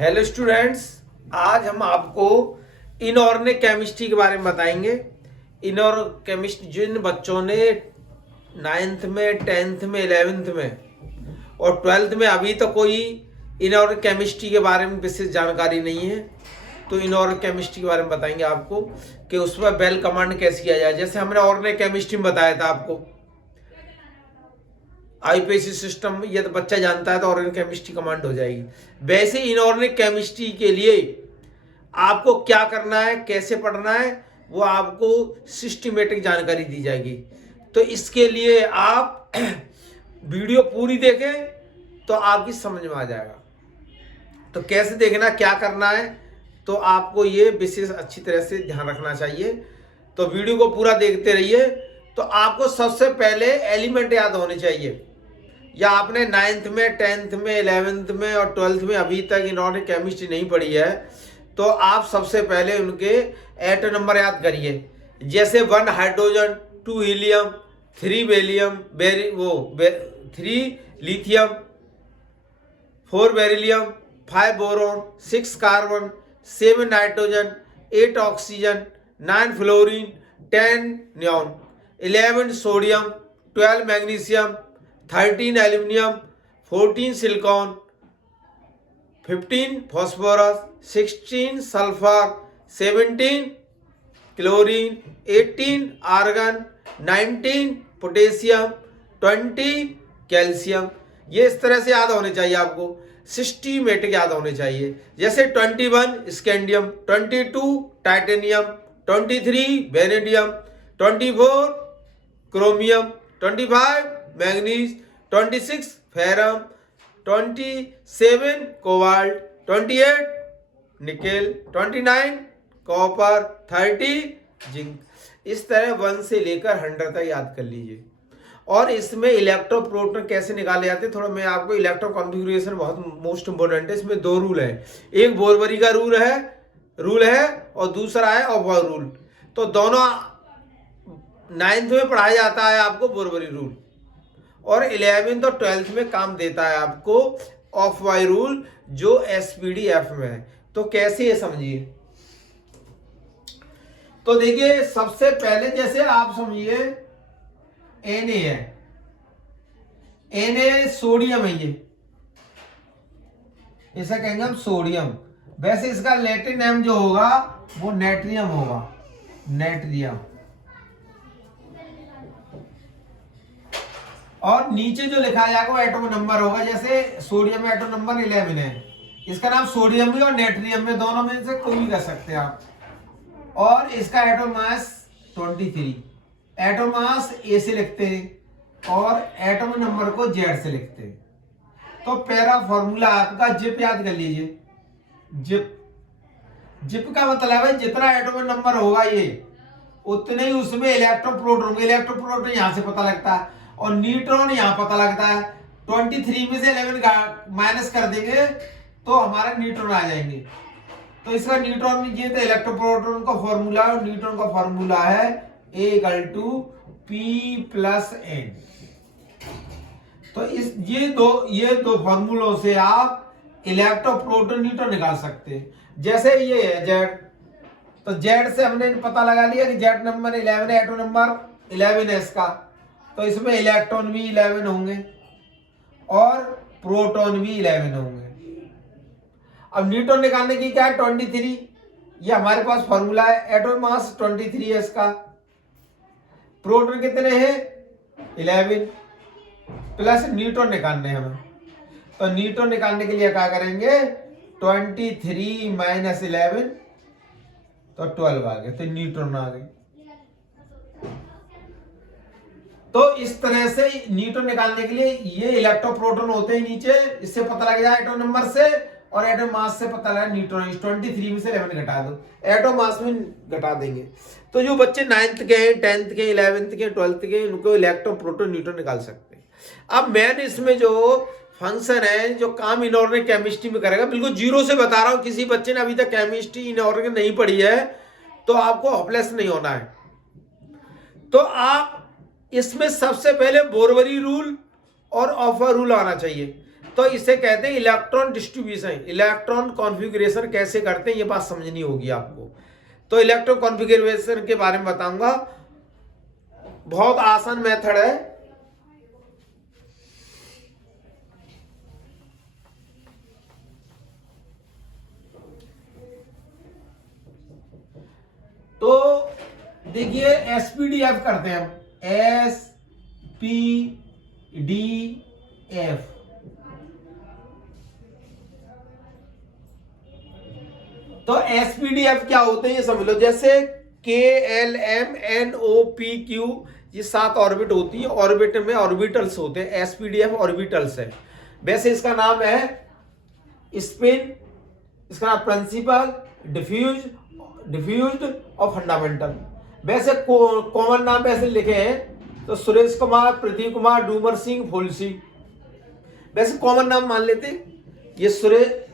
Hello students, आज हम आपको इनऑर्गेनिक केमिस्ट्री के बारे में बताएंगे। इनऑर्गेनिक केमिस्ट्री जिन बच्चों ने 9th में, 10th में, 11th में और 12th में अभी तो कोई इनऑर्गेनिक केमिस्ट्री के बारे में विशेष जानकारी नहीं है, तो इनऑर्गेनिक केमिस्ट्री के बारे में बताएंगे आपको कि उसमें बेल कमांड कैसे किया जाए। जैसे हमने ऑर्गेनिक केमिस्ट्री में बताया था आपको आईपीसी सिस्टम, ये तो बच्चा जानता है तो ऑर्गेनिक केमिस्ट्री कमांड हो जाएगी। वैसे इनऑर्गेनिक केमिस्ट्री के लिए आपको क्या करना है, कैसे पढ़ना है, वो आपको सिस्टमेटिक जानकारी दी जाएगी। तो इसके लिए आप वीडियो पूरी देखें तो आपकी समझ में आ जाएगा। तो कैसे देखना, क्या करना है, तो आपको ये विशेष अच्छी तरह से ध्यान रखना चाहिए। तो वीडियो को पूरा देखते रहिए। तो आपको सबसे पहले एलिमेंट याद होने चाहिए। या आपने 9th में, 10th में, 11th में और 12th में अभी तक इनऑर्गेनिक केमिस्ट्री नहीं पढ़ी है, तो आप सबसे पहले उनके एटम नंबर याद करिए। जैसे 1 hydrogen, 2 helium, 3 beryllium, 3 lithium, 4 beryllium, 5 boron, 6 carbon, 7 nitrogen, 8 oxygen, 9 fluorine, 10 neon, 11 sodium, 12 magnesium, 13 aluminium, 14 silicon, 15 phosphorus, 16 sulphur, 17 chlorine, 18 argon, 19 potassium, 20 calcium. ये इस तरह से याद होने चाहिए आपको, सिस्टमेटिक याद होने चाहिए। जैसे 21 scandium, 22 titanium, 23 vanadium, 24 chromium, 25 manganese, 26 ferrum, 27 cobalt, 28 nickel, 29 copper, 30 zinc. इस तरह 1 से लेकर 100 तक याद कर लीजिए। और इसमें इलेक्ट्रो प्रोटॉन कैसे निकाले जाते हैं, थोड़ा मैं आपको इलेक्ट्रो कॉन्फ़िगरेशन बहुत मोस्ट इंपोर्टेंट है। इसमें 2 रूल है, एक बोरबरी का रूल है और दूसरा है ऑफ रूल। तो दोनों 9th में पढ़ाया जाता है आपको बोरबरी रूल, और 11th और 12th में काम देता है आपको ऑफ वाई रूल, जो SPDF में है। तो कैसे ये समझिए। तो देखिए, सबसे पहले जैसे आप समझिए Na है, Na सोडियम है, ये ऐसा कहेंगे हम सोडियम। वैसे इसका लैटिन नेम जो होगा वो नेट्रियम होगा, नेट्रियम। और नीचे जो लिखा जाएगा वो एटॉम नंबर होगा। जैसे सोडियम में एटॉम नंबर 11 है, इसका नाम सोडियम भी और नेट्रियम में दोनों में से कोई भी कर सकते हैं आप। और इसका एटॉम मास 23। एटॉम मास ए से लिखते हैं और एटॉम नंबर को जेड से लिखते हैं। तो पहला फॉर्मूला आपका जिप याद कर लीजिए। जिप का मतलब है जितना एटॉम नंबर होगा ये उतने ही उसमें इलेक्ट्रॉन प्रोटॉन होंगे। इलेक्ट्रॉन प्रोटॉन यहां से पता लगता है और न्यूट्रॉन यहां पता लगता है। 23 में से 11 माइनस कर देंगे तो हमारा न्यूट्रॉन आ जाएंगे। तो इसका न्यूट्रॉन लीजिए तो इलेक्ट्रॉन प्रोटॉन का फॉर्मूला और न्यूट्रॉन का फॉर्मूला है A=P+N। तो ये दो फॉर्मूलों से आप इलेक्ट्रॉन प्रोटॉन न्यूट्रॉन निकाल सकते हैं। जैसे ये है जेड, तो जेड से हमने पता लगा लिया कि जेड नंबर 11 है, एटॉम नंबर 11 है इसका। तो इसमें इलेक्ट्रॉन भी 11 होंगे और प्रोटॉन भी 11 होंगे। अब न्यूट्रॉन निकालने की क्या है, 23। ये हमारे पास फॉर्मूला है। एटॉम मास 23 है इसका। प्रोटॉन कितने हैं, 11 प्लस न्यूट्रॉन निकालने हैं हमें। तो न्यूट्रॉन निकालने के लिए क्या करेंगे, 23 माइनस 11 तो 12 आ गए, तो न्यूट्रॉन आ गए। तो इस तरह से न्यूट्रॉन निकालने के लिए ये इलेक्ट्रॉन प्रोटॉन होते हैं नीचे, इससे पता लग जाए एटॉम नंबर से, और एटॉम मास से पता लगा न्यूट्रॉन। 23 में से 11 घटा दो, एटॉम मास में घटा देंगे। तो जो बच्चे 9th के, 10th के, 11th के, 12th के, उनको इलेक्ट्रॉन प्रोटॉन न्यूट्रॉन निकाल सकते हैं। अब मेन इसमें जो फंक्शन है, जो काम इनऑर्गेनिक केमिस्ट्री में करेगा, बिल्कुल जीरो से बता रहा हूं। किसी बच्चे ने अभी तक केमिस्ट्री इनऑर्गेनिक नहीं पढ़ी है तो आपको होपलेस नहीं होना है। तो आप इसमें सबसे पहले बोरबरी रूल और ऑफर रूल आना चाहिए। तो इसे कहते हैं इलेक्ट्रॉन डिस्ट्रीब्यूशन। इलेक्ट्रॉन कॉन्फ़िगरेशन कैसे करते हैं ये बात समझनी होगी आपको। तो इलेक्ट्रॉन कॉन्फ़िगरेशन के बारे में बताऊंगा, बहुत आसान मेथड है। तो देखिए एसपीडीएफ करते हैं हम, एसपीडीएफ। तो एसपीडीएफ क्या होते हैं ये समझ लो। जैसे KLMNOPQ ये 7 ऑर्बिट होती है, ऑर्बिट में ऑर्बिटल्स होते हैं, एसपीडीएफ ऑर्बिटल्स है। वैसे इसका नाम है स्पिन, इसका नाम प्रिंसिपल, डिफ्यूज्ड और फंडामेंटल। वैसे कॉमन नाम ऐसे लिखे हैं तो सुरेश कुमार, प्रदीप कुमार, डूमर सिंह, फूल सिंह। वैसे कॉमन नाम मान लेते, ये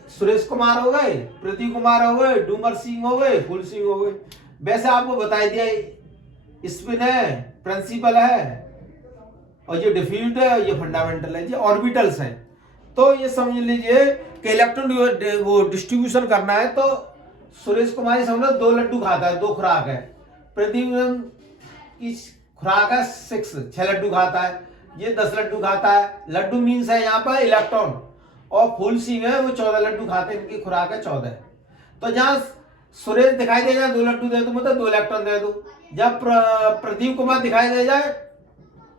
सुरेश कुमार हो गए, प्रदीप कुमार हो गए, डूमर सिंह हो गए, फूल सिंह हो गए। वैसे आपको बता दिया स्पिन है, प्रिंसिपल है, और ये डिफ्यूज्ड है, ये फंडामेंटल है, ये ऑर्बिटल्स हैं। तो ये समझ लीजिए कि इलेक्ट्रॉन वो डिस्ट्रीब्यूशन करना है तो सुरेश कुमार समझ 2 लड्डू खाता है, 2 खुराक है। प्रदीप की खुराक है 6 लड्डू खाता है, ये 10 लड्डू खाता है। लड्डू मीन्स है यहाँ पर इलेक्ट्रॉन। और फूल सिंह है वो 14 लड्डू खाते हैं, इनकी खुराक है 14। तो जहां सुरेश दिखाई दे जाए 2 लड्डू दे दो, मतलब 2 इलेक्ट्रॉन दे दो। जब प्रदीप कुमार दिखाई दे जाए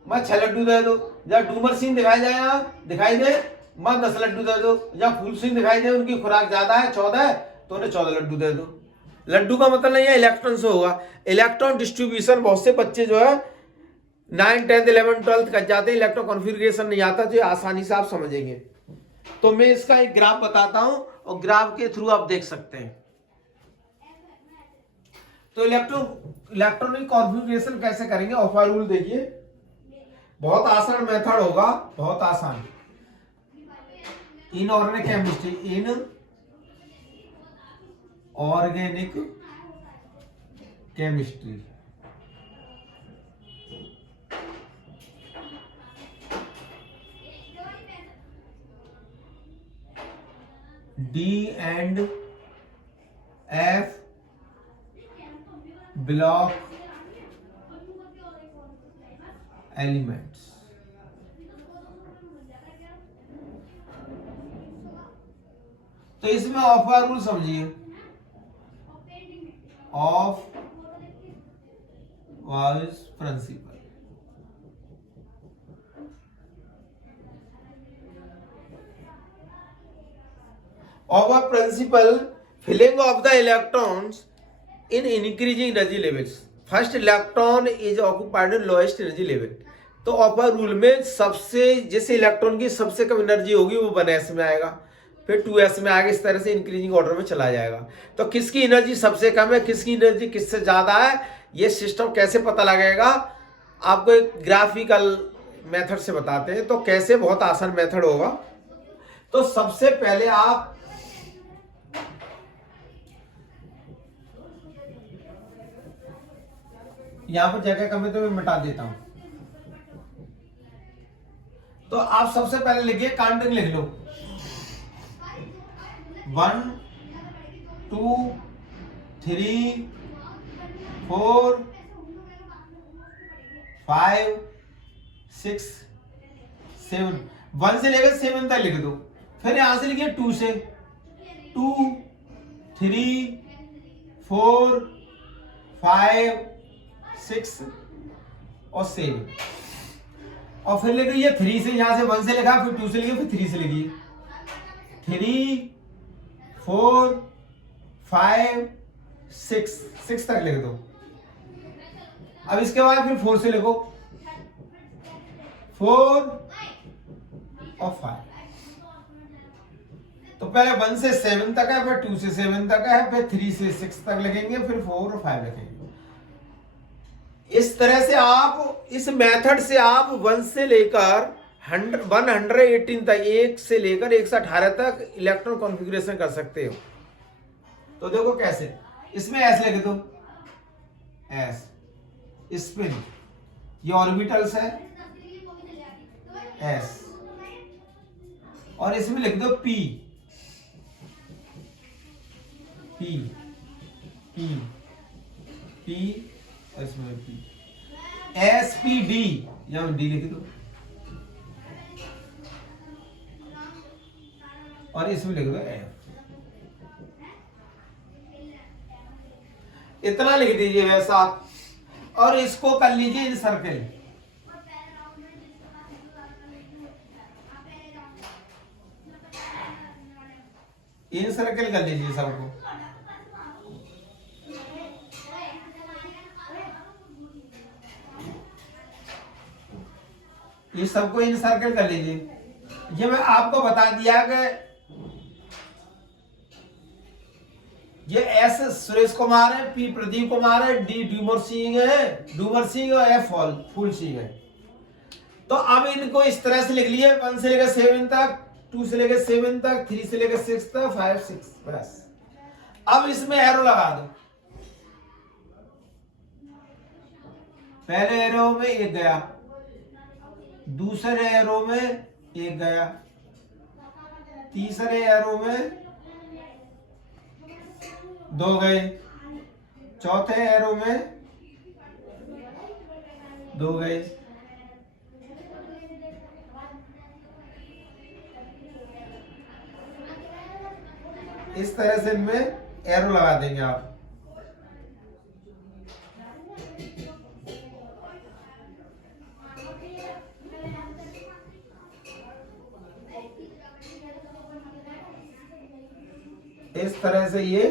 मैं 6 लड्डू दे दो। जब डूमर सिंह दिखाई जाए यहाँ दिखाई दे मैं 10 लड्डू दे दो। जब फूल सिंह दिखाई दे उनकी खुराक ज्यादा है 14 है तो उन्हें 14 लड्डू दे दो। लड्डू का मतलब नहीं है इलेक्ट्रॉन से होगा। इलेक्ट्रॉन डिस्ट्रीब्यूशन बहुत से बच्चे जो है 9, 10, 11, 12 कर जाते हैं, इलेक्ट्रॉन कॉन्फ़िगरेशन नहीं आता, तो आसानी से आप समझेंगे। तो मैं इसका एक ग्राफ बताता हूं और ग्राफ के थ्रू आप देख सकते हैं। तो इलेक्ट्रॉनिक कॉन्फ़िगरेशन कैसे करेंगे, ऑफर रूल देखिए, बहुत आसान मेथड होगा, बहुत आसान। Inorganic chemistry, inorganic chemistry. D&F block elements. तो इसमें ऑफ का रूल समझिए, Aufbau principle. of a principal filling of the electrons in increasing energy levels. First electron is occupied in lowest energy level. तो ऑपर rule में सबसे जैसे electron की सबसे कम एनर्जी होगी वो 1s में आएगा, फिर 2s में आएगा, इस तरह से इंक्रीजिंग ऑर्डर में चला जाएगा। तो किसकी एनर्जी सबसे कम है, किसकी एनर्जी किससे ज्यादा है, ये सिस्टम कैसे पता लगेगा आपको एक ग्राफिकल मेथड से बताते हैं। तो कैसे, बहुत आसान मेथड होगा। तो सबसे पहले आप यहां पर जगह कम है तो मैं मिटा देता हूं। तो आप सबसे पहले लिखिए, काउंटिंग लिख लो, 1 2 3 4 5 6 7। 1 से लेकर 7 तक लिख दो। फिर यहां से लिखिए 2 से, 2 3 4 5 6 और 7। और फिर लिखिए ये 3 से, यहां से 1 से लिखा, फिर 2 से लिखिए, फिर 3 से लिखिए, 3 4 5 6 तक लिख दो। अब इसके बाद फिर 4 से लिखो, 4 और 5। तो पहले 1 से 7 तक है, फिर 2 से 7 तक है, फिर 3 से 6 तक लिखेंगे, फिर 4 और 5 लिखेंगे। इस तरह से आप इस मेथड से आप 1 से लेकर 118 तक, 1 से लेकर 118 तक इलेक्ट्रॉन कॉन्फ़िगरेशन कर सकते हो। तो देखो कैसे, इसमें एस लिख दो, एस स्पिन, ये ऑर्बिटल्स है, एस और इसमें लिख दो पी, पी पी पी और इसमें पी, एस पी डी, यहां डी लिख दो और इसमें लिख दो एफ। इतना लिख दीजिए वैसा, और इसको कर लीजिए इन सर्कल, इन सर्कल कर लीजिए सबको। ये सबको इन सर्कल कर लीजिए। ये मैं आपको बता दिया कि ये एस सुरेश कुमार है, पी प्रदीप कुमार है, डी डूमर सिंह है, डूमर सिंह और एफ फूल सिंह है। तो अब इनको इस तरह से लिख लिए 1 से लेकर 7 तक, 2 से लेकर 7 तक, 3 से लेकर 6 तक, 5 6 बस। अब इसमें एरो लगा दो, पहले एरो में एक गया, दूसरे एरो में एक गया, तीसरे एरो में 2 गए, चौथे एरो में 2 गए, इस तरह से इनमें एरो लगा देंगे आप। इस तरह से ये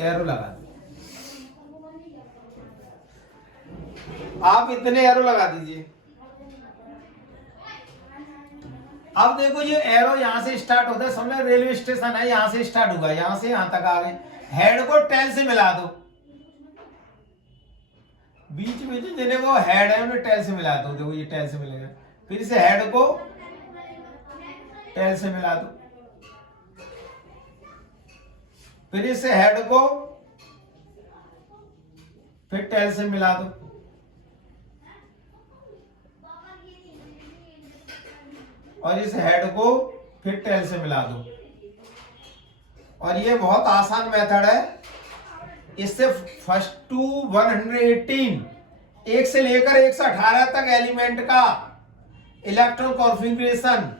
एरो लगा दो, आप इतने एरो लगा दीजिए। अब देखो ये एरो यहां से स्टार्ट होता है, समझ लो रेलवे स्टेशन है, यहां से स्टार्ट होगा, यहां से यहां तक आ गए, हेड को टेल से मिला दो, बीच में जिन्हें वो हेड है उन्हें टेल से मिला दो, देखो ये टेल से मिलेगा, फिर से हेड को टेल से मिला दो, फिर इसे हेड को फिर टेल से मिला दो, और इस हेड को फिर टेल से मिला दो। और ये बहुत आसान मेथड है, इससे फर्स्ट टू 118 1 से लेकर 118 तक एलिमेंट का इलेक्ट्रॉन कॉन्फ़िगरेशन,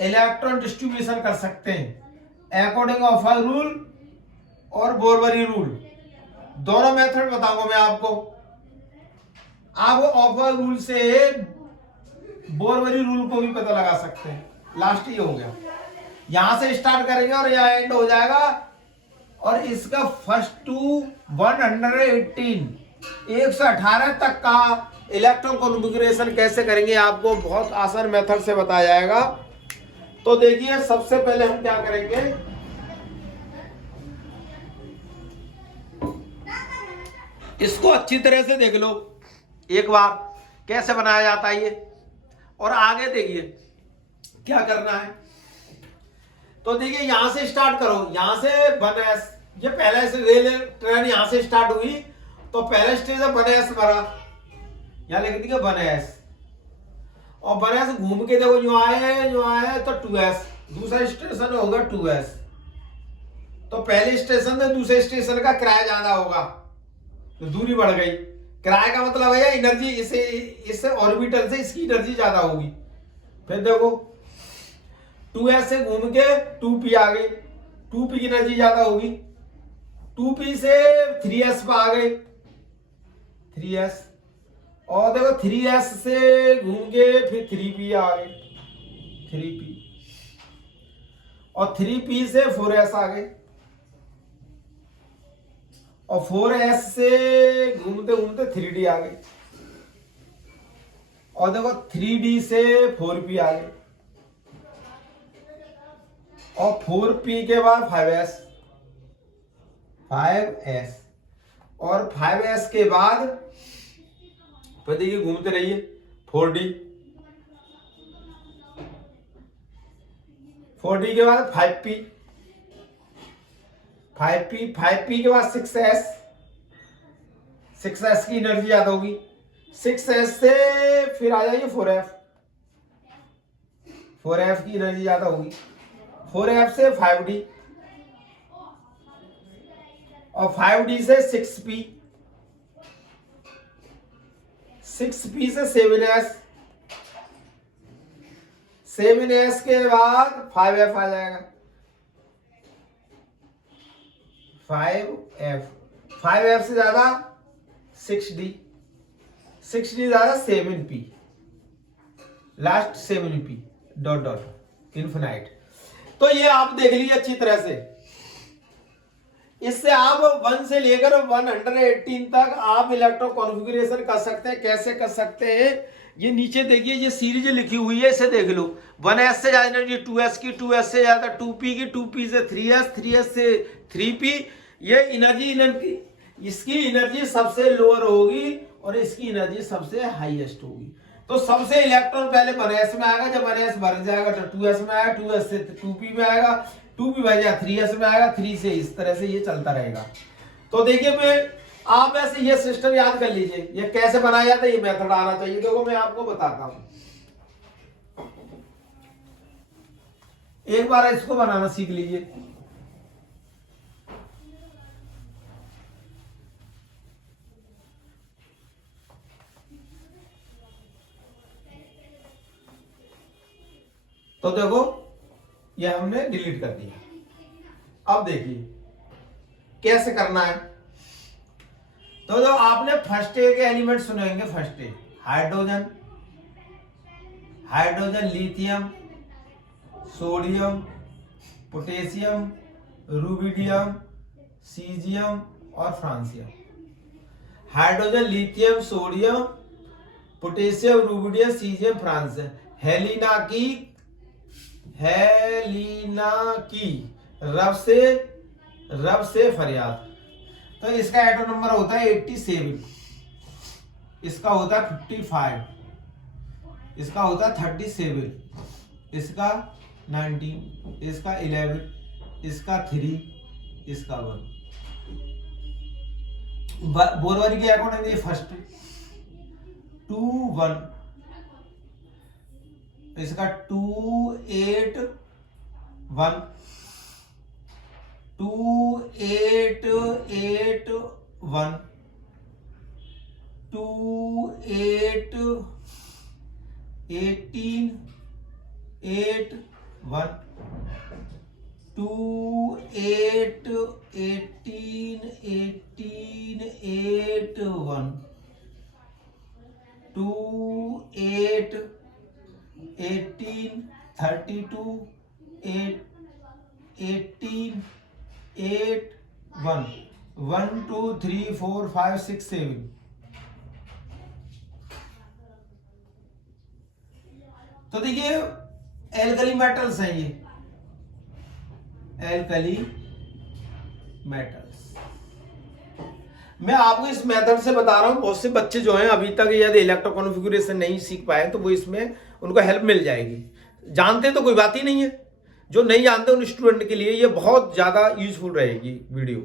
इलेक्ट्रॉन डिस्ट्रीब्यूशन कर सकते हैं अकॉर्डिंग ऑफर रूल और बोरबरी रूल। दोनों मेथड बताऊंगा मैं आपको। आप ऑफर रूल से बोरबरी रूल को भी पता लगा सकते हैं। लास्ट ये हो गया, यहां से स्टार्ट करेंगे और यहां एंड हो जाएगा। और इसका फर्स्ट टू 118 118 तक का इलेक्ट्रॉन कॉन्फ़िगरेशन कैसे करेंगे आपको बहुत आसान मेथड से बताया जाएगा। तो देखिए सबसे पहले हम क्या करेंगे, इसको अच्छी तरह से देख लो एक बार कैसे बनाया जाता है ये, और आगे देखिए क्या करना है। तो देखिए यहां से स्टार्ट करो, यहां से बनएस, ये पहले से रेल ट्रेन यहां से स्टार्ट हुई तो पहले स्टेशन बनएस भरा, यहां लिख दिया बनएस, और बनएस घूम के देखो जो आए तो 2S, दूसरा स्टेशन होगा 2S। तो पहले स्टेशन से दूसरे स्टेशन का किराया ज्यादा होगा तो दूरी बढ़ गई। किराए का मतलब है एनर्जी, इससे ऑर्बिटल से इसकी एनर्जी ज्यादा होगी। फिर देखो 2S से घूम के 2P आ गई, 2P की एनर्जी ज्यादा होगी। 2P से 3S पर आ गए 3S, और देखो 3S से घूम के फिर 3P आ गए 3P, और 3P से 4S आ गए, और 4S से घूमते घूमते 3D आ गए, और देखो 3D से 4P आ गए, और 4P के बाद 5S, और 5S के बाद देखिए घूमते रहिए 4D, 4D के बाद 5P, 5P के बाद 6S, 6S की एनर्जी ज्यादा होगी। 6S से फिर आ जाइए 4F, 4f की एनर्जी ज्यादा होगी, 4f से 5d और 5d से 6p, 6p से 7s, 7s के बाद 5f आ जाएगा, 5f से ज्यादा 6d, 6d ज्यादा 7p, last 7p dot dot infinite. तो ये आप देख लीजिए अच्छी तरह से। इससे आप 1 से लेकर 118 तक आप इलेक्ट्रो कॉन्फ़िगरेशन कर सकते हैं। कैसे कर सकते हैं, ये नीचे देखिए, ये सीरीज लिखी हुई है, इसे देख लो। 1s से ज्यादा एनर्जी 2s की, 2s से ज्यादा 2p की, 2p से 3s, 3s से 3p। ये एनर्जी इसकी एनर्जी सबसे लोअर होगी और इसकी एनर्जी सबसे हाईएस्ट होगी। तो सबसे इलेक्ट्रॉन पहले 1s में आएगा, जब 1s भर जाएगा तो 2s में आएगा, 2s से 2p में आएगा, 2p भर जाएगा 3s में आएगा, 3 से इस तरह से ये चलता रहेगा। तो देखिए मैं आप ऐसे ये सिस्टम याद कर लीजिए, ये कैसे बनाया जाता है, ये मेथड आना चाहिए। देखो मैं आपको बताता हूं, एक बार इसको बनाना सीख लीजिए। तो देखो ये हमने डिलीट कर दिया। अब देखिए कैसे करना है। तो जो आपने फर्स्ट ए के एलिमेंट सुनेंगे, फर्स्ट ए hydrogen, hydrogen, lithium, sodium, potassium, rubidium, caesium और francium. Hydrogen, lithium, sodium, potassium, rubidium, caesium, francium. हेलिना की रब से फरियाद। तो इसका एटम नंबर होता है 87, इसका होता है 55, इसका होता है 37, इसका 19, इसका 11, इसका 3, इसका 1। बोरवारी के अकॉर्डिंग ये फर्स्ट 2 1, इसका 2 8 1, 2 8 8 1, 2 8 18 8 1, 2 8 18 18 8 1, 2 8 18 32 8 18 8 1, 1 2 3 4 5 6 7। तो देखिए एल्कली मेटल्स हैं, ये एल्कली मेटल्स। मैं आपको इस मेथड से बता रहा हूं, बहुत से बच्चे जो हैं अभी तक यदि इलेक्ट्रो कॉन्फ़िगरेशन नहीं सीख पाए तो वो इसमें उनको हेल्प मिल जाएगी। जानते तो कोई बात ही नहीं है, जो नहीं जानते उन स्टूडेंट के लिए ये बहुत ज्यादा यूजफुल रहेगी वीडियो।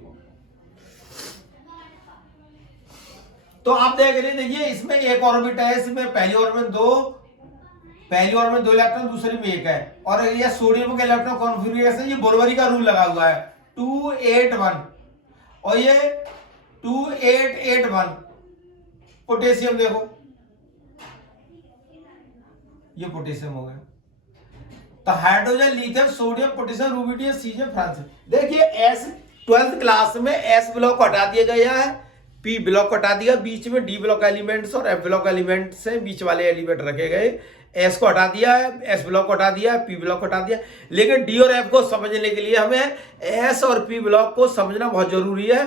तो आप देख रहे, देखिए इसमें एक ऑर्बिट है, इसमें पहली ऑर्बिट में 2 इलेक्ट्रॉन, दूसरी में 1 है। और ये सोडियम के इलेक्ट्रॉन कॉन्फ़िगरेशन, ये बोरवरी का रूल लगा हुआ है 2 8 1 और ये 2 8 8 1। पोटेशियम देखो, ये पोटेशियम हो गया। तो hydrogen, lithium, sodium, potassium, rubidium, caesium, francium. देखिए एस 12th क्लास में एस ब्लॉक हटा दिया गया है, पी ब्लॉक हटा दिया, बीच में डी ब्लॉक एलिमेंट्स और एफ ब्लॉक एलिमेंट से बीच वाले एलिमेंट रखे गए। एस को हटा दिया है, एस ब्लॉक हटा दिया, पी ब्लॉक हटा दिया। लेकिन डी और एफ को समझने के लिए हमें एस और पी ब्लॉक को समझना बहुत जरूरी है।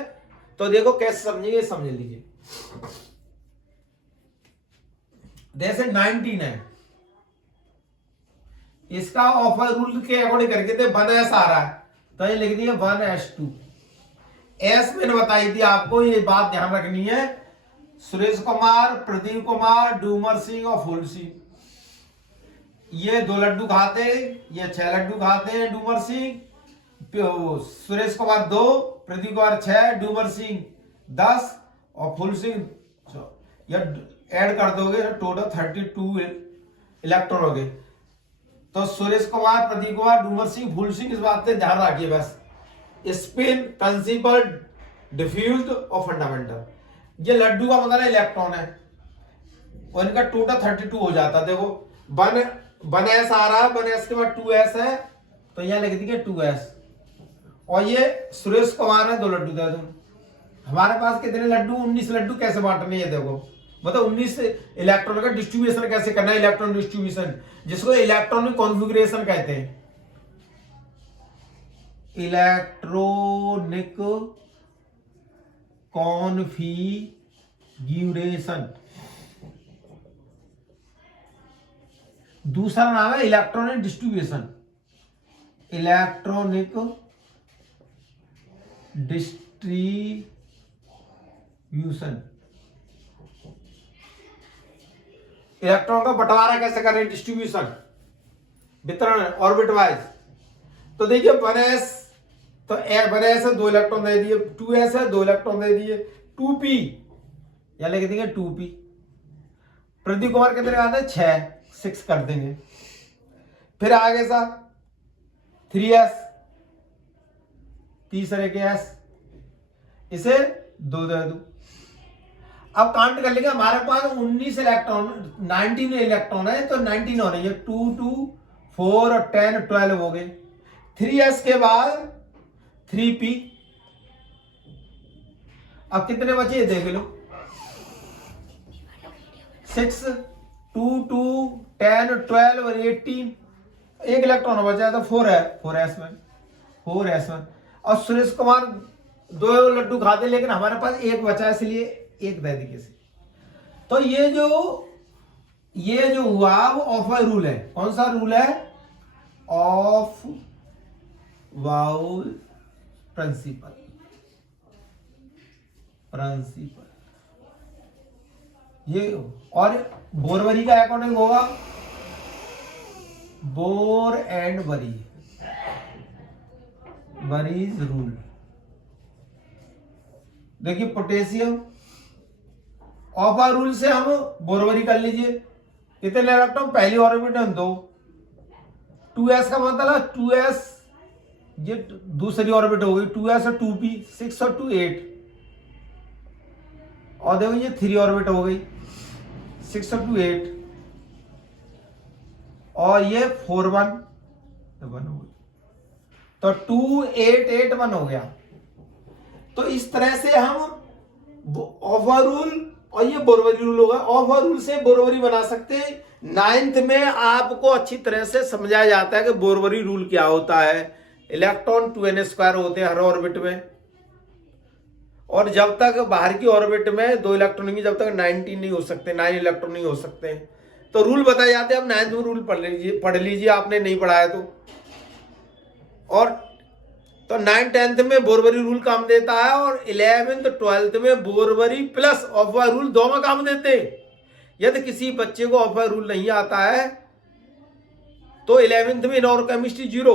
तो देखो कैसे समझेंगे, समझ लीजिए। जैसे 19 है, इसका ऑफर रूल के अकॉर्डिंग करके थे 1s आ रहा है, तो ये लिख दिया 1s2। एस मैंने बताई थी आपको, ये बात ध्यान रखनी है। सुरेश कुमार, प्रदीप कुमार, डूमर सिंह और फूल सिंह, ये 2 लड्डू खाते, ये 6 लड्डू खाते हैं। डूमर सिंह, सुरेश कुमार 2, प्रदीप कुमार 6, डूमर सिंह 10 और फूल सिंह, या ऐड कर दोगे तो टोटल 32 इलेक्ट्रॉन हो गए। तो सुरेश कुमार, प्रदीप कुमार, डूमर सिंह, फूल सिंह, इस बात से ध्यान रखिए बस। स्पिन, प्रिंसिपल, डिफ्यूज्ड और फंडामेंटल। ये लड्डू का मतलब इलेक्ट्रॉन है और इनका टोटल 32 हो जाता है। देखो 1s आ रहा है, 1s के बाद 2s है, तो यहां लिख दीजिए 2s। और ये सुरेश कुमार है, 2 लड्डू दे दूं। हमारे पास कितने लड्डू? 19 लड्डू। कैसे बांटने हैं देखो, मतलब 19 इलेक्ट्रॉन का डिस्ट्रीब्यूशन कैसे करना है, इलेक्ट्रॉन डिस्ट्रीब्यूशन, जिसको इलेक्ट्रॉनिक कॉन्फ़िगरेशन कहते हैं। इलेक्ट्रॉनिक कॉन्फ़िगरेशन, दूसरा नाम है electronic distribution. Electronic distribution, electron का बंटवारा कैसे करें, डिस्ट्रीब्यूशन, वितरण ऑर्बिट वाइज। तो देखिए 1s, तो 1s है, 2 इलेक्ट्रॉन दे दिए, 2s है, 2 इलेक्ट्रॉन दे दिए, 2p या लिख देंगे 2p। प्रदीप कुमार कितने आते हैं? 6 कर देंगे। फिर आगे सा 3s, तीसरे के s, इसे 2 दे दो। अब काउंट कर लेंगे, हमारे पास 19 इलेक्ट्रॉन, 19 इलेक्ट्रॉन है, तो 19 होने, ये 2 2 4 और 10 12 हो गए। 3s के बाद 3p। अब कितने बचे देख लो, 6 2 2 10 12 और 18, एक इलेक्ट्रॉन बचा तो 4 है, 4s1। और सुरेश कुमार 2 लड्डू खाते, लेकिन हमारे पास एक बचा, इसलिए एक दे दी किसी। तो ये जो हुआ वो ऑफ बाउल रूल है। कौन सा रूल है? Aufbau principle. ये और बोरवरी का अकॉर्डिंग होगा बोर एंड बरीज रूल। देखिए पोटेशियम, ऑफ बाउल रूल से हम बोरवरी कर लीजिए। कितने इलेक्ट्रॉन? पहली ऑर्बिट में 2, 2s का मतलब 2s, ये दूसरी ऑर्बिट हो गई, 2s और 2p, 6 और 2 8। और देखो ये 3 ऑर्बिट हो गई, 6 और 2 8, और ये 4 1 हो गई, तो 2 8 8 1 हो गया। तो इस तरह से हम ऑफ बाउल रूल और ये बोरवरी रूल होगा। ऑफ बाउल रूल से बोरवरी बना सकते हैं। 9th में आपको अच्छी तरह से समझाया जाता है कि बोरवरी रूल क्या होता है। इलेक्ट्रॉन 2n² होते हैं हर ऑर्बिट में, और जब तक बाहर की ऑर्बिट में 2 इलेक्ट्रॉन की, जब तक 19 नहीं हो सकते, 9 इलेक्ट्रॉन नहीं हो सकते। तो रूल बताए जाते हैं। अब 9th में रूल पढ़ लीजिए, आपने नहीं पढ़ाया तो। और तो 9th 10th में बोरवरी रूल काम देता है, और 11th 12th में बोरवरी प्लस ऑफ बाउल रूल दोनों काम देते हैं। यदि किसी बच्चे को ऑफ बाउल रूल नहीं आता है तो 11th में इनऑर्गेनिक केमिस्ट्री 0,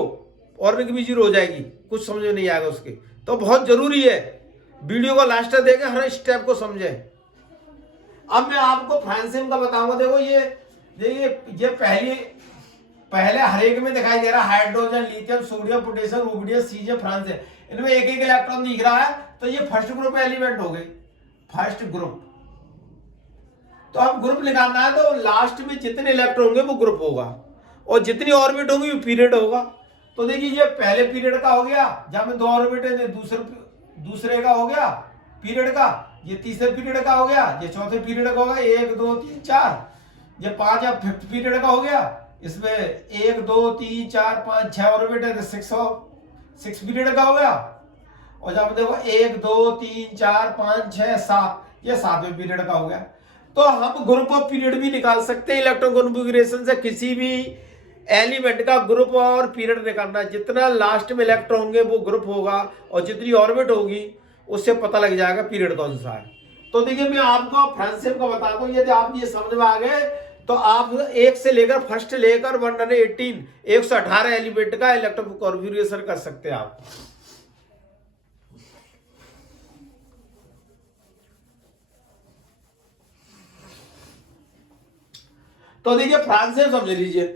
ऑर्गेनिक भी 0 हो जाएगी, कुछ समझ में नहीं आएगा उसके। तो बहुत जरूरी है वीडियो को लास्ट तक देखें, हर स्टेप को समझें। अब मैं आपको फ्रांसिम का बताऊंगा। देखो ये पहले हर एक में दिखाई दे रहा है, hydrogen, lithium, sodium, potassium, rubidium, caesium, francium, इनमें एक एक इलेक्ट्रॉन दिख रहा है। तो ये फर्स्ट ग्रुप एलिमेंट हो गए, फर्स्ट ग्रुप। तो अब ग्रुप निकालना है, तो लास्ट में जितने इलेक्ट्रॉन होंगे वो ग्रुप होगा, और जितनी ऑर्बिट होगी वो पीरियड होगा। तो देखिए ये पहले पीरियड का हो गया, जहां में 2 ऑर्बिट है, दूसरे का हो गया पीरियड का, ये तीसरे पीरियड का हो गया, ये चौथे पीरियड का होगा, 1 2 3 4, ये 5 या 5th पीरियड का हो गया। इसमें 1 2 3 4 5 6 ऑर्बिट है, तो 6 पीरियड का हो गया। और जब देखो 1 2 3 4 5 6 7, ये 7वें पीरियड का हो गया। तो हम ग्रुप ऑफ पीरियड भी निकाल सकते हैं इलेक्ट्रॉन कॉन्फ़िगरेशन से। किसी भी एलिमेंट का ग्रुप और पीरियड निकालना, जितना लास्ट में इलेक्ट्रॉन होंगे वो ग्रुप होगा, और जितनी ऑर्बिट होगी उससे पता लग जाएगा पीरियड कौन सा है। तो देखिए मैं आपको फ्रांसिम को बताता हूं, यदि आप ये समझ में आ गए तो आप 1 से लेकर फर्स्ट लेकर 118 118 एलिमेंट का इलेक्ट्रॉन कॉन्फ़िगरेशन कर सकते हैं आप। तो देखिए फ्रांसिम समझ लीजिए,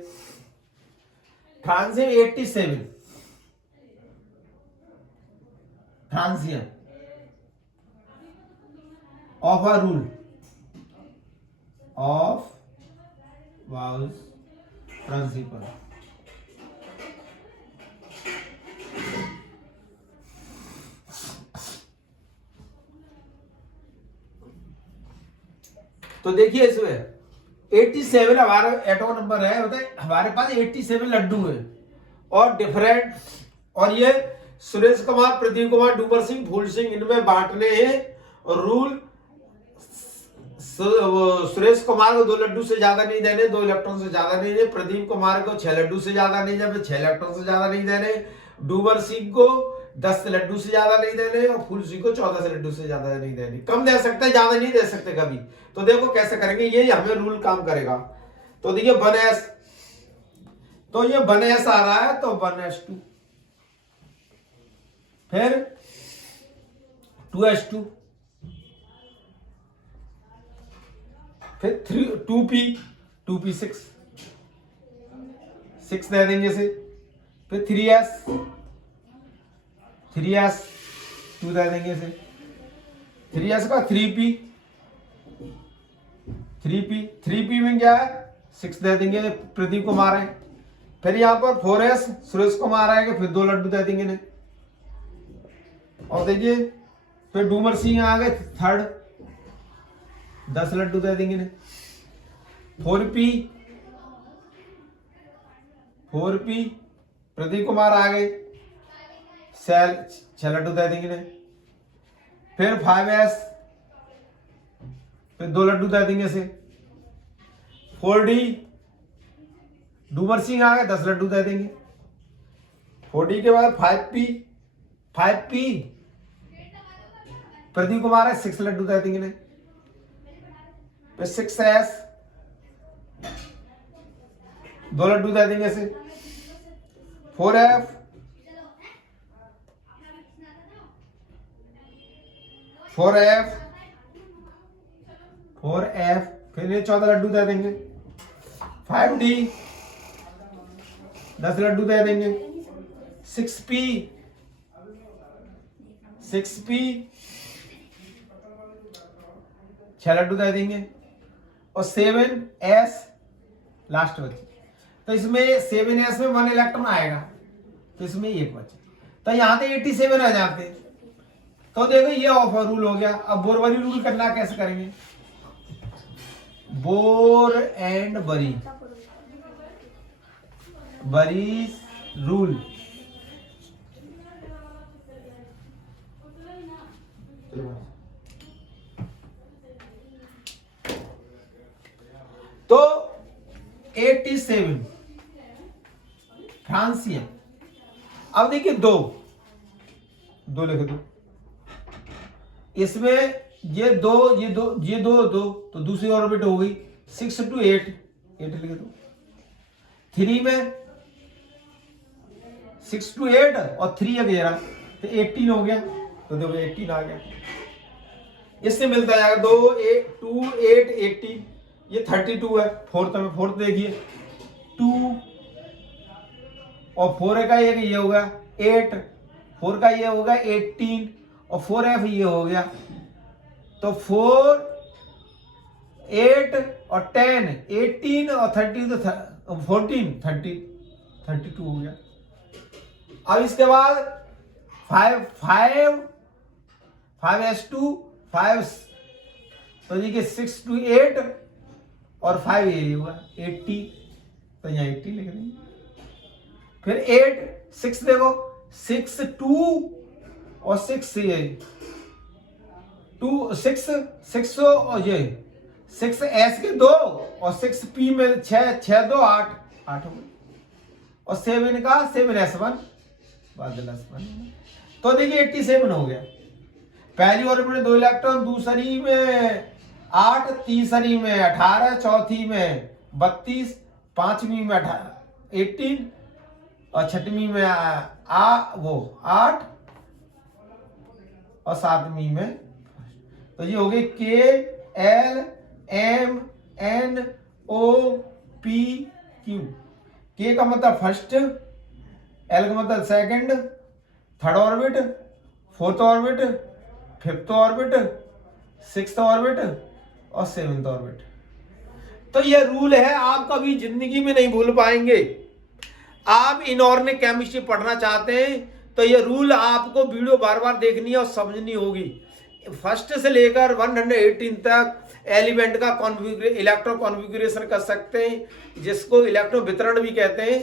ट्रांजियम 87 ट्रांजियम ऑफ अ रूल ऑफ वाउस प्रिंसिपल। तो देखिए इसमें 87 हमारा एटॉम नंबर है, बताए हमारे पास 87 लड्डू है और डिफरेंट, और ये सुरेश कुमार, प्रदीप कुमार, डूबर सिंह, फूल सिंह इनमें बांटने हैं रूल। सुरेश कुमार को 2 लड्डू से ज्यादा नहीं देने, 2 इलेक्ट्रॉन से ज्यादा नहीं देने। प्रदीप कुमार को 6 लड्डू से ज्यादा नहीं देने, 6 इलेक्ट्रॉन से ज्यादा नहीं देने। डूबर सिंह को 10 लड्डू से ज्यादा नहीं देने और फूल सिंह को 14 से लड्डू से ज्यादा नहीं देने। कम दे सकते, ज्यादा नहीं दे सकते कभी। तो देखो कैसे करेंगे, ये हमें रूल काम करेगा। तो देखिए 1s, तो ये 1s आ रहा है, तो 1s2, फिर 2s2, फिर 2p6 6 दे देंगे से, फिर 3s 2 दे देंगे से, 3s का 3p में क्या है 6 दे देंगे, प्रदीप कुमार है। फिर यहाँ पर 4s सुरेश कुमार आएगा, फिर 2 लड्डू दे देंगे ने। और देखिए फिर डूमर सिंह आ गए थर्ड, 10 लड्डू दे देंगे ने। 4p प्रदीप कुमार आ गए, 6 लड्डू दे देंगे ने। फिर 5s, फिर 2 लड्डू दे देंगे से। 4d डूमर सिंह आ गए, 10 लड्डू दे देंगे। 4d के बाद 5p प्रदीप कुमार है, 6 लड्डू दे देंगे ने। फिर 6s 2 लड्डू दे देंगे से। 4f फिर ये 14 लड्डू दे देंगे। 5d 10 लड्डू दे देंगे। 6p 6 लड्डू दे देंगे। और 7s लास्ट बचे, तो इसमें 7s में 1 इलेक्ट्रॉन आएगा, तो इसमें 1 बचे, तो यहाँ पे 87 आ जाते। तो देखो ये ऑफ रूल हो गया। अब बोरबरी रूल करना कैसे करेंगे, बोर एंड बरी रूल। तो 87 फ्रांसियन। अब देखिए दो लिख दो इसमें, ये दो तो दूसरी ऑर्बिट हो गई 6 to 8 लिख दो। 3 में 6 to 8 और 3 11 तो 18 हो गया। तो देखो 18 आ गया, इससे मिलता जाएगा 2 8 2 8 18, ये 32 है। फोर्थ देखिए 2 और 4 का ये होगा 8, 4 का ये होगा 18 और 4f ये हो गया। तो 4 8 और 10 18 और 30 तो 14 32 हो गया। अब इसके बाद 5s2 5, तो देखिए 6 to 8 और 5 ये होगा 80, तो यहाँ 80 लिख देंगे। फिर 8 6 देखो 6 2 और 6 ये 2 6 और ये 6s के 2 और 6p में 6 2 8 और 7 का 7s1 1। तो देखिए 87 हो गया। पहली ऑर्बिट में 2 इलेक्ट्रॉन, दूसरी में 8, तीसरी में 18, चौथी में 32, पांचवी में 18 और छठवीं में 8 और सातवीं में। तो ये हो गई KL M N O P Q। के का मतलब फर्स्ट, एल का मतलब second, third orbit, fourth orbit, fifth orbit, sixth orbit और सेवेंथ ऑर्बिट। तो ये रूल है, आप कभी जिंदगी में नहीं भूल पाएंगे। आप इनऑर्गेनिक केमिस्ट्री पढ़ना चाहते हैं तो ये रूल आपको वीडियो बार बार देखनी है और समझनी होगी। फर्स्ट से लेकर 118 तक एलिमेंट का इलेक्ट्रॉन कॉन्फ़िगरेशन कर सकते हैं, जिसको इलेक्ट्रॉन वितरण भी कहते हैं।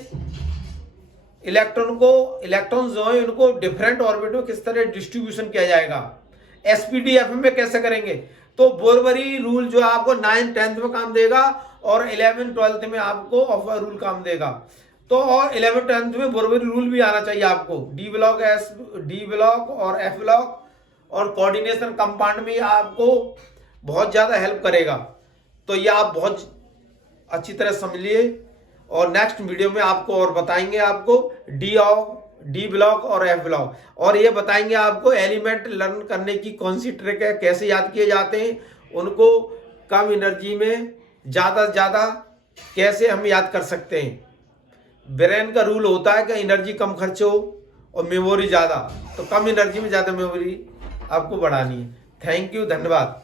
इलेक्ट्रॉन जो है उनको डिफरेंट ऑर्बिट में किस तरह डिस्ट्रीब्यूशन किया जाएगा, एसपीडीएफ में कैसे करेंगे। तो बोरबरी रूल जो आपको 9th 10th में काम देगा और 11th 12th में आपको ऑफर रूल काम देगा। तो और 11th 10th में बोरबरी रूल भी आना चाहिए आपको। डी ब्लॉक और एफ ब्लॉक और कोऑर्डिनेशन कंपाउंड में आपको बहुत ज़्यादा हेल्प करेगा। तो ये आप बहुत अच्छी तरह समझ लिए और नेक्स्ट वीडियो में आपको और बताएंगे आपको डी ब्लॉक और एफ ब्लॉक, और ये बताएंगे आपको एलिमेंट लर्न करने की कौन सी ट्रिक है, कैसे याद किए जाते हैं, उनको कम एनर्जी में ज़्यादा से ज़्यादा कैसे हम याद कर सकते हैं। ब्रेन का रूल होता है कि एनर्जी कम खर्च हो और मेमोरी ज़्यादा, तो कम एनर्जी में ज़्यादा मेमोरी आपको बढ़ानी है। थैंक यू, धन्यवाद।